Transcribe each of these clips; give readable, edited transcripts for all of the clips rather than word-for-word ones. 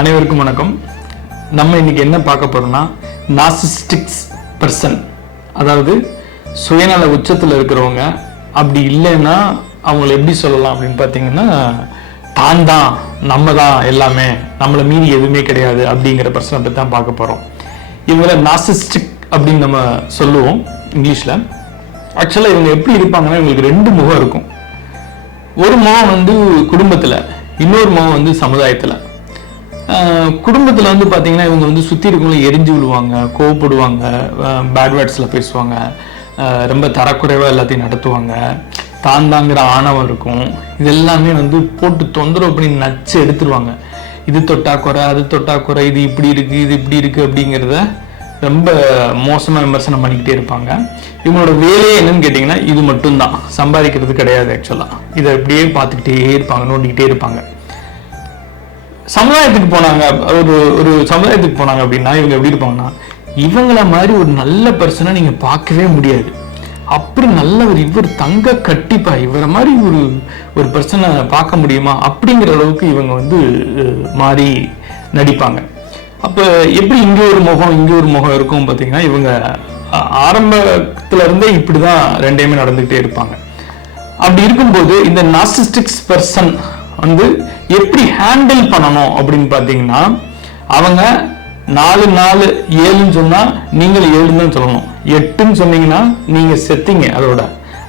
அனைவருக்கும் வணக்கம். நம்ம இன்னைக்கு என்ன பார்க்க போறோம்னா நார்சிசிஸ்டிக் பர்சன், அதாவது சுயநல உச்சத்தில் இருக்கிறவங்க. அப்படி இல்லைன்னா அவங்களை எப்படி சொல்லலாம் அப்படின்னு பார்த்தீங்கன்னா, தான் நம்ம தான் எல்லாமே, நம்மளை மீறி எதுவுமே கிடையாது அப்படிங்கிற பர்சனை பற்றி தான் பார்க்க போகிறோம். இவங்களை நார்சிசிஸ்டிக் அப்படின்னு நம்ம சொல்லுவோம் இங்கிலீஷில். ஆக்சுவலாக இவங்க எப்படி இருப்பாங்கன்னா, இவங்களுக்கு ரெண்டு முகம் இருக்கும். ஒரு முகம் குடும்பத்தில், இன்னொரு முகம் சமுதாயத்தில். குடும்பத்தில் பார்த்தீங்கன்னா இவங்க சுற்றி இருக்கவங்களும் எரிஞ்சு விழுவாங்க, கோவப்படுவாங்க, பேட் வேர்ட்ஸில் பேசுவாங்க, ரொம்ப தரக்குறைவாக எல்லாத்தையும் நடத்துவாங்க, தாங்கிற ஆணவம் இருக்கும். இது எல்லாமே போட்டு தொந்தரவு பண்ணி நச்சு எடுத்துருவாங்க. இது தொட்டா குறை, அது தொட்டா குறை, இது இப்படி இருக்கு, இது இப்படி இருக்கு அப்படிங்கிறத ரொம்ப மோசமாக விமர்சனம் பண்ணிக்கிட்டே இருப்பாங்க. இவங்களோட வேலையே என்னன்னு கேட்டிங்கன்னா இது மட்டும்தான், சம்பாதிக்கிறது கிடையாது. ஆக்சுவலாக இதை அப்படியே பார்த்துக்கிட்டே இருப்பாங்க, நோண்டிக்கிட்டே இருப்பாங்க. சமுதாயத்துக்கு போனாங்க, ஒரு சமுதாயத்துக்கு போனாங்க அப்படின்னா இவங்க எப்படி இருப்பாங்கன்னா, இவங்கள மாதிரி ஒரு நல்ல பர்சனை நீங்க பார்க்கவே முடியாது. அப்படி நல்லவர் இவர், தங்க கட்டிப்பா, இவரை மாதிரி ஒரு பர்சனை பார்க்க முடியுமா அப்படிங்கிற அளவுக்கு இவங்க மாறி நடிப்பாங்க. அப்ப எப்படி இங்க ஒரு முகம் இருக்கும் பார்த்தீங்கன்னா, இவங்க ஆரம்பத்துல இருந்தே இப்படிதான் ரெண்டையுமே நடந்துகிட்டே இருப்பாங்க. அப்படி இருக்கும்போது இந்த நார்சிசிஸ்டிக் பர்சன் எப்படி ஹேண்டில் பண்ணணும் அப்படின்னு பாத்தீங்கன்னா, அவங்க 4 4 7ன்னு சொன்னா நீங்கள் 7 தான் சொல்லணும். 8ன்னு சொன்னீங்கன்னா நீங்க செத்தீங்க அதோட.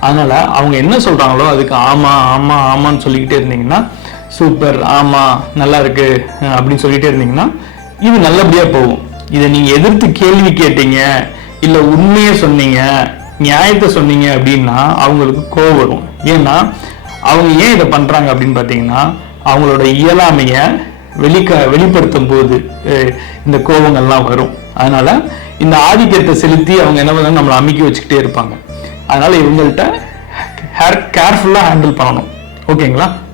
அதனால அவங்க என்ன சொல்றாங்களோ அதுக்கு ஆமா ஆமா ஆமான்னு சொல்லிக்கிட்டே இருந்தீங்கன்னா, சூப்பர், ஆமா நல்லா இருக்கு அப்படின்னு சொல்லிட்டே இருந்தீங்கன்னா இது நல்லபடியா போகும். இதை நீங்க எதிர்த்து கேள்வி கேட்டீங்க, இல்ல உண்மையை சொன்னீங்க, நியாயத்தை சொன்னீங்க அப்படின்னா அவங்களுக்கு கோவம் வரும். ஏன்னா அவங்க ஏன் இதை பண்றாங்க அப்படின்னு பாத்தீங்கன்னா, அவங்களோட இயலாமைய வெளிப்படுத்தும் போது இந்த கோபங்கள்லாம் வரும். அதனால இந்த ஆதிக்கத்தை செலுத்தி அவங்க என்ன பண்ணாங்க, நம்மளை அமுக்கி வச்சுக்கிட்டே இருப்பாங்க. அதனால இவங்கள்ட்ட கேர்ஃபுல்லா ஹேண்டில் பண்ணணும். ஓகேங்களா?